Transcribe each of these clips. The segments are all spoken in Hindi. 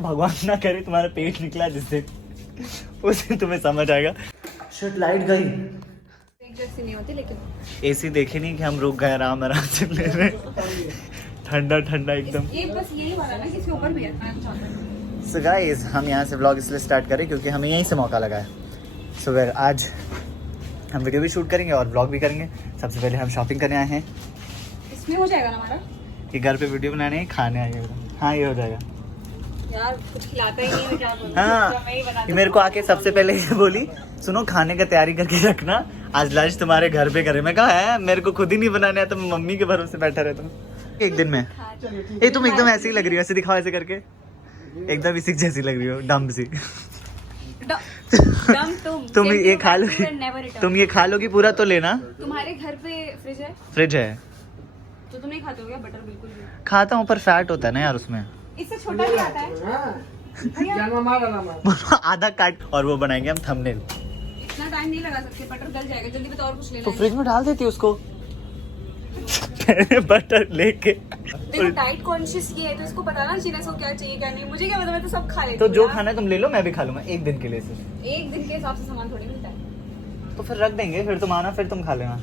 भगवान ना करे तुम्हारा पेट निकला जिससे उस दिन तुम्हें समझ आएगा। शिट लाइट गई। जैसी नहीं होती लेकिन एसी देखे नहीं कि हम रुक गए आराम आराम से ले रहे। ठंडा ठंडा एकदम। ये बस यही वाला ना किसी ऊपर भी है। सो गाइस हम यहाँ से व्लॉग इसलिए स्टार्ट करें क्योंकि हमें यहीं से मौका लगा है। सो फिर आज हम वीडियो भी शूट करेंगे और व्लॉग भी करेंगे। सबसे पहले हम शॉपिंग करने आए हैं। इसमें हो जाएगा ना हमारा कि घर पे वीडियो बनाने हैं खाने आए हैं। हाँ ये हो जाएगा यार, कुछ खिलाता ही नहीं है, क्या बोलूं? हाँ मैं ही बना ये मेरे को आके सबसे पहले ये बोली सुनो खाने का तैयारी करके रखना, आज लंच तुम्हारे घर पे करे। मैं कहा है मेरे को खुद ही नहीं बनाने आता, मैं मम्मी के भरोसे बैठा रहता हूँ। एक दिन में ये तुम एकदम ऐसी लग रही हो, ऐसे दिखाओ ऐसे करके एकदम इसी जैसी लग रही हो, डम सी। तुम ये खा लोगी, तुम ये खा लोगी पूरा तो लेना। तुम्हारे घर पे फ्रिज है? फ्रिज है तो तुम नहीं खाते हो क्या बटर? बिल्कुल भी खाता हूँ पर फैट होता है ना यार उसमें। इससे छोटा भी आता है। आधा काट और वो बनाएंगे हम थंबनेल। इतना टाइम नहीं लगा सकते, बटर गल जाएगा। जल्दी बताओ और कुछ लेना तो है? फ्रिज में डाल देती उसको। बटर लेके देखो डाइट कॉन्शियस ये है तो इसको पता ना चीना को क्या चाहिए क्या नहीं। मुझे क्या पता, मैं तो सब खा लेती तो हूँ जो यार। खाना है तुम ले लो, मैं भी खा लूंगा एक दिन के लिए सिर्फ। एक दिन के हिसाब से सामान थोड़ी मिलता है। तो फिर रख देंगे, फिर तुम आना, फिर तुम खा लेना।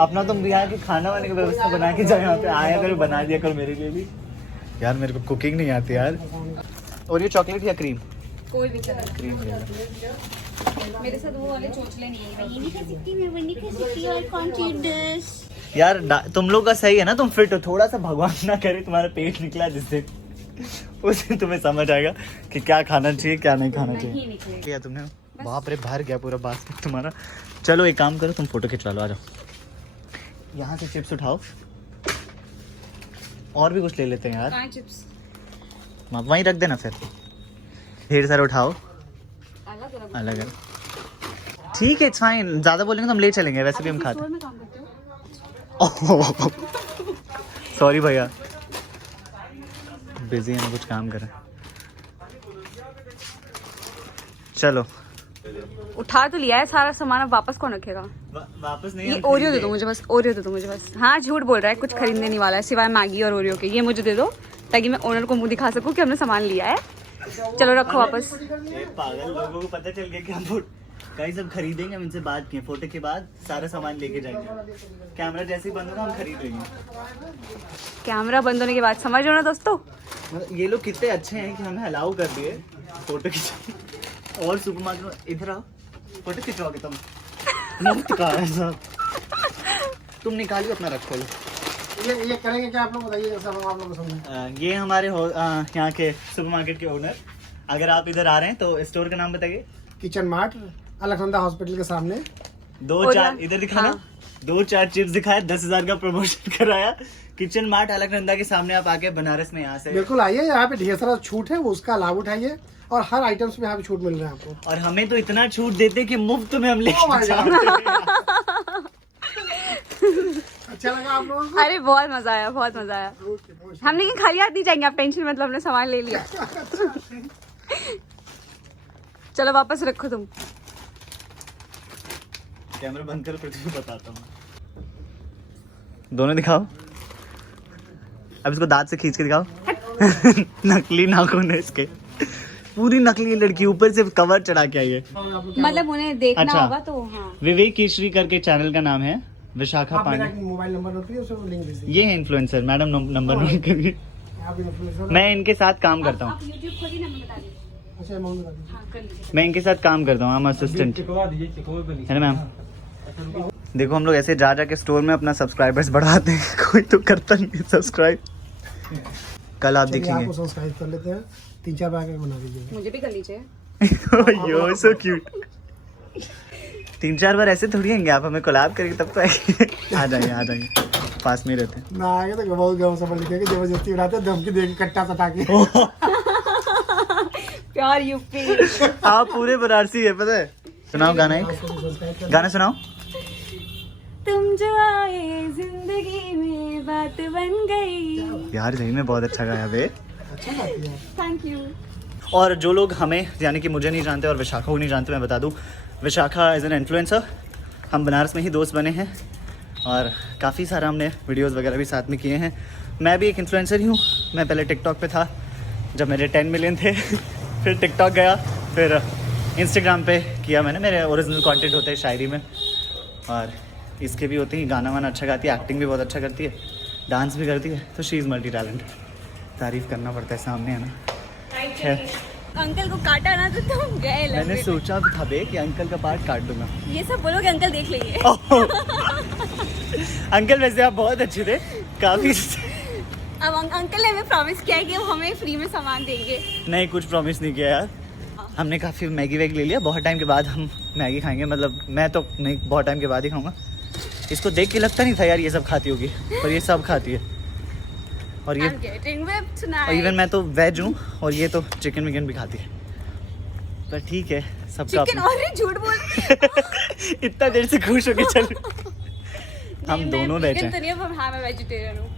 अपना तुम भी यहाँ की खाना वाने की व्यवस्था बना के जाओ, यहाँ पे आया करो बना दिया करो मेरे लिए भी। यार मेरे को कुकिंग नहीं आती यार। और ये चॉकलेट या क्रीम? कोई भी चला। क्रीम ले लो। मेरे साथ वो वाले चोचले नहीं है। ये नहीं खा सकती, मैं वो नहीं खा सकती और कौन चीज यार तुम लोग का सही है ना, तुम फिट हो। थोड़ा सा भगवान ना करे तुम्हारा पेट निकला जिससे उस दिन तुम्हें समझ आएगा कि क्या खाना चाहिए क्या नहीं खाना चाहिए। क्या तुमने बाप रे भर गया पूरा बास्केट तुम्हारा। चलो एक काम करो, तुम फोटो खिंचवा लो, आ जाओ। यहाँ से चिप्स उठाओ और भी कुछ ले लेते हैं यार। कहाँ चिप्स? वहीं रख देना फिर। ढेर सारा उठाओ अलग अलग अलग। ठीक है इट्स फाइन, ज्यादा बोलेंगे तो हम ले चलेंगे, वैसे भी हम खाते में काम करते हो? सॉरी भैया बिजी हैं, कुछ काम कर रहे हैं। चलो उठा तो लिया है सारा सामान, अब वापस कौन रखेगा? वापस नहीं। ये ओरियो दे दो मुझे बस, ओरियो दे दो मुझे बस। हाँ झूठ बोल रहा है, कुछ खरीदने नहीं वाला है सिवाय मैगी और ओरियो के। ये मुझे दे दो ताकि मैं ओनर को मुंह दिखा सकूं कि हमने सामान लिया है। चलो रखो वापस। ये पागल लोगों को पता चल गया कि हम कहीं सब खरीदेंगे। हम इनसे बात किए, फोटो के बाद सारा सामान लेके जाएंगे। कैमरा जैसे ही बंद होगा हम खरीद लेंगे। कैमरा बंद होने के बाद समझ लो ना दोस्तों। ये लोग कितने अच्छे हैं कि हमें अलाउ कर दिए फोटो खिंचवाने। और सुपरमार्केट में इधर आओ, फोटो खिंचवाओगे तुम? मुफ्त का है सब। तुम निकालिए अपना रखो लो। ये करेंगे क्या आप लोग बताइए, सब आप लोग को समझ। ये हमारे यहाँ के सुपरमार्केट के ओनर। अगर आप इधर आ रहे हैं तो स्टोर का नाम बताइए। किचन मार्ट, अलकनंदा हॉस्पिटल के सामने। 2-4 इधर दिखाना। हाँ। 2-4 चिप्स दिखाए, 10,000 का प्रमोशन कराया। किचन मार्ट अलकनंदा के सामने आप आके बनारस में यहाँ से बिल्कुल आइए, यहाँ पे ढेर सारा छूट है, वो उसका लाभ उठाइए। और हर आइटम्स में यहाँ पे छूट मिल रहा है आपको। और हमें तो इतना छूट देते कि मुफ्त में हम Oh my लेके God. जाते। अच्छा लगा आप लोगों को? अरे बहुत मजा आया, बहुत मजा आया। हम लेकिन खाली हाथ नहीं जाएंगे, आप टेंशन मतलब हमने सामान ले लिया। चलो वापस रखो तुम। कैमरा बंद करो फिर तुम्हें बताता हूँ। दोनों दिखाओ। अब इसको दांत से खींच के दिखाओ। नकली नाखून है इसके, पूरी नकली लड़की, ऊपर से कवर चढ़ा के आई है। मतलब उन्हें देखना अच्छा। होगा तो। हाँ विवेक केशरी करके चैनल का नाम है। विशाखा आप मेरा पांडे मोबाइल नंबर नोट करिए, उसको लिंक दीजिए। ये है इन्फ्लुएंसर। मैडम नंबर नोट करिए। आप इन्फ्लुएंसर। मैं इनके साथ काम करता हूँ। आप YouTube खोलिए ना, मैं बता देती हूँ। अच्छा अमाउंट बता दीजिए। हाँ कर लीजिए। मैं इनके साथ काम करता हूँ, हम असिस्टेंट है ना मैम। देखो हम लोग ऐसे जा के स्टोर में अपना सब्सक्राइबर्स बढ़ाते हैं, कोई तो करता नहीं है सब्सक्राइब। कल आप चलिए, देखेंगे। आपको सब्सक्राइब कर लेते हैं। 3-4 बार बना दीजिए। मुझे भी कर लीजिए। यो सो क्यूट। 3-4 बार ऐसे थोड़ी आएंगे आप, हमें कोलैब करेंगे तब तो आएंगे। आ जाइए पास में रहते हैं। ना आगे तो बहुत गाँव समझ लिखेंगे, जबरदस्ती उठाते हैं, धमकी देके कट्टा सटा के। प्यार यूपी। आप पूरे बनारसी है पता है। सुनाओ गाना, एक गाना सुनाओ। तुम जो आए जिंदगी में बात बन गई। यार सही में बहुत अच्छा गाया बे। अच्छा गाती है। Thank you. और जो लोग हमें यानी कि मुझे नहीं जानते और विशाखा को नहीं जानते, मैं बता दूं विशाखा इज़ एन इन्फ्लुएंसर। हम बनारस में ही दोस्त बने हैं और काफ़ी सारा हमने वीडियोस वगैरह भी साथ में किए हैं। मैं भी एक इन्फ्लुएंसर ही हूँ। मैं पहले टिकटॉक पे था, जब मेरे 10 मिलियन थे फिर टिकटॉक गया, फिर इंस्टाग्राम पे किया मैंने। मेरे ओरिजिनल कंटेंट होते हैं शायरी में, और इसके भी होते हैं। गाना वाना अच्छा गाती है, एक्टिंग भी बहुत अच्छा करती है, डांस भी करती है, तो शी इज़ मल्टी टैलेंट। तारीफ़ करना पड़ता है, सामने है ना। खैर अंकल को काटा ना तो तुम गए लंबे मैंने में। सोचा था बे कि अंकल का पार्ट काट दूंगा। ये सब बोलोगे अंकल देख लेंगे। अंकल वैसे आप बहुत अच्छे थे काफ़ी। अब अंकल ने हमें प्रॉमिस किया है कि वो हमें फ्री में सामान देंगे। नहीं, कुछ प्रॉमिस नहीं किया यार। हमने काफ़ी मैगी वैग ले लिया, बहुत टाइम के बाद हम मैगी खाएंगे। मतलब मैं तो नहीं, बहुत टाइम के बाद ही खाऊंगा। इसको देख के लगता नहीं था यार ये सब खाती होगी, पर ये सब खाती है। और ये और इवन मैं तो वेज हूँ, और ये तो चिकन विकन भी खाती है। पर ठीक है, सबका चिकन। और ये झूठ बोल। इतना देर से खुश होके चल। हम नहीं, दोनों मैं वेज vegan हैं। तो नहीं हूँ, पर हाँ मैं वेजिटेरियन हूँ।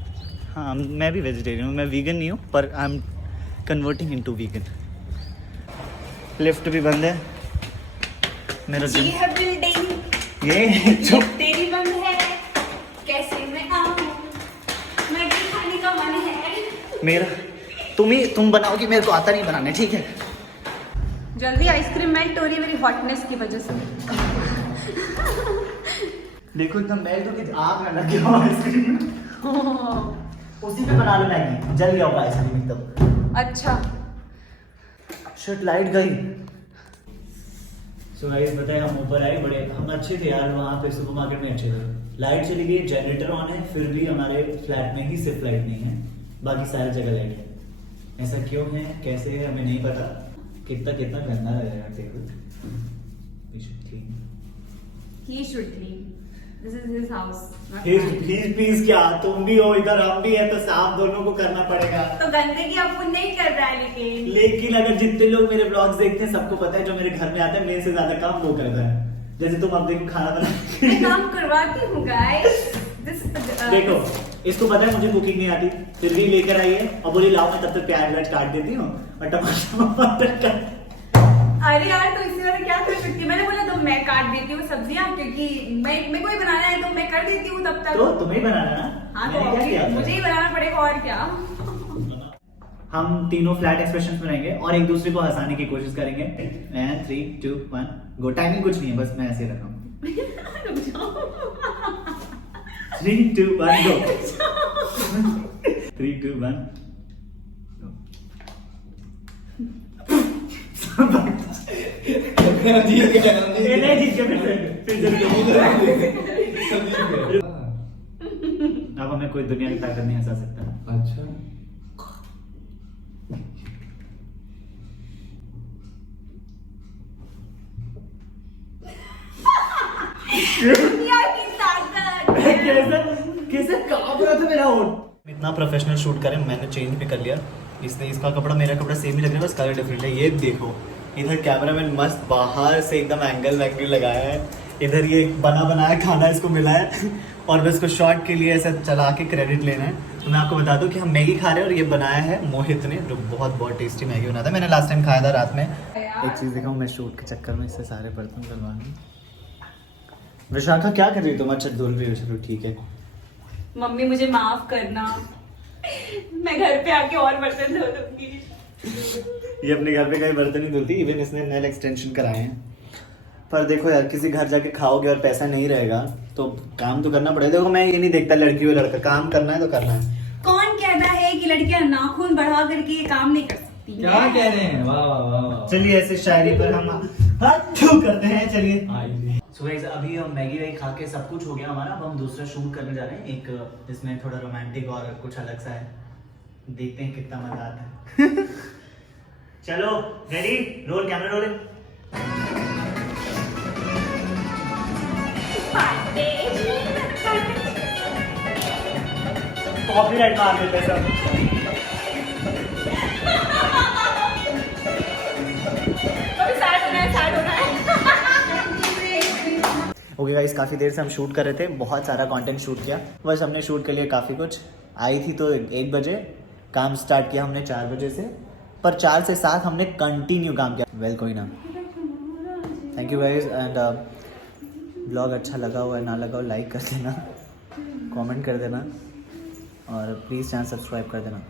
हाँ, मैं भी वेजिटेरियन हूँ। मैं वीगन नहीं हूँ, पर I am converting into vegan. Lift भी बंद है मेरा जी जिम। है बिल्डिंग, ये चुप। तेरी बंद है, कैसे मैं आऊँ, मैगी खाने का मन है। मेरा तुम बनाओगी, मेरे को आता नहीं बनाने, ठीक है। जल्दी आइसक्रीम मेल्ट हो रही है मेरी हॉटनेस की वजह से। देखो इतना मेल्ट हो कि आग ना लगे हो आइसक्रीम में। उसी पे बना लो मैगी, जल गया होगा आइसक्रीम एकदम। अच्छा शिट, लाइट गई। सो गाइस बताए, हम ऊपर आए, बड़े हम अच्छे थे यार वहाँ पे, सुपरमार्केट में अच्छे थे। लाइट चली गई, जनरेटर ऑन है, फिर भी हमारे फ्लैट में ही सिर्फ लाइट नहीं है, बाकी सारी जगह लाइट है। ऐसा क्यों है, कैसे है, हमें नहीं पता। कितना कितना गंदा लग रहा है table. he should clean, this is his house not please mine. Please please, क्या तुम भी हो इधर, हम भी है, तो साफ दोनों को करना पड़ेगा। तो गंदगी अपन नहीं कर रहा है, लेकिन अगर जितने लोग मेरे ब्लॉग्स देखते हैं सबको पता है, जो मेरे घर में आता है मेरे से ज्यादा काम वो करता है। जैसे तुम अब देखो खाना बना मैं काम करवाती हूँ गाइस। देखो इसको पता है मुझे कुकिंग नहीं आती, फिर भी लेकर आई है और बोली लाओ मैं तब तक प्याज व्याज काट देती हूँ और टमाटर काट। अरे यार तो इससे ज्यादा क्या कर सकती है, मैंने बोला तो मैं काट देती हूँ सब्जियाँ, क्योंकि मैं कोई बनाना है तो मैं कर देती हूँ तब तक। तो तुम्हें ही बनाना ना। हाँ मैंने तो क्या किया था? मुझे ही बनाना पड़ेगा और क्या। हम तीनों फ्लैट एक्सप्रेशंस बनाएंगे और एक दूसरे को हंसाने की कोशिश करेंगे। And 3 2 1 go. टाइमिंग कुछ नहीं है, बस मैं ऐसे रखा हूँ। 3 2 1 गो। 3 2 1 जीत गया ये नहीं जीत के फिर अब हमें कोई दुनिया की ताकत नहीं हंसा सकता। अच्छा दुनिया की ताकत। कैसे कांप रहा था मेरा होंठ। इतना प्रोफेशनल शूट करें, मैंने चेंज भी कर लिया। इसने इसका कपड़ा मेरा कपड़ा सेम ही लग रहा है, बस कलर डिफरेंट है। ये देखो इधर कैमरामैन मस्त बाहर से एकदम एंगल वैंगल लगाया है, इधर ये बना बनाया खाना इसको मिला है और बस को शॉट के लिए ऐसा चला के क्रेडिट लेना है। तो मैं आपको बता दूं कि हम मैगी खा रहे हैं और ये बनाया है मोहित ने, जो बहुत बहुत टेस्टी मैगी बनाता है। मैंने लास्ट टाइम खाया था रात में। एक चीज़ दिखाऊं, मैं शूट के चक्कर में इससे सारे बर्तन करवा लूँ। विशाखा क्या कर रही हो तुम? अच्छा धुल रही हो, चलो ठीक है। मम्मी मुझे माफ करना, मैं घर पे आके और बर्तन धो दूंगी। ये अपने घर पे कहीं बर्तन नहीं धुलती, इवन इसने नेल एक्सटेंशन कराए हैं। पर देखो यार, किसी घर जाके खाओगे और पैसा नहीं रहेगा तो काम तो करना पड़ेगा। देखो मैं ये नहीं देखता लड़की हो लड़का, काम करना है तो करना है। कौन कहता है कि लड़कियां नाखून बढ़ा करके ये काम नहीं कर सकती? क्या कह रहे हैं? वाह वाह वाह वाह। चलिए ऐसे शायरी पर हम हाथ क्यों करते हैं। चलिए आइए। सो गाइस, अभी हम मैगी वैगी खा के सब कुछ हो गया हमारा। अब हम दूसरा शूट करने जा रहे हैं, एक इसमें थोड़ा रोमांटिक और कुछ अलग सा है। देखते हैं कितना मजा आता है। चलो ready, roll camera rolling. Copyright मार देते हैं सब। अभी स्टार्ट होना है, स्टार्ट होना है। ओके गाइस, काफ़ी देर से हम शूट कर रहे थे, बहुत सारा कंटेंट शूट किया। बस हमने शूट के लिए काफ़ी कुछ आई थी तो 1 बजे काम स्टार्ट किया हमने 4 बजे से, पर 4 से 7 हमने कंटिन्यू काम किया। वेल कोई ना, thank you guys. And blog अच्छा लगा हो या ना लगा हो, लाइक कर देना, कमेंट कर देना और प्लीज़ चैनल सब्सक्राइब कर देना।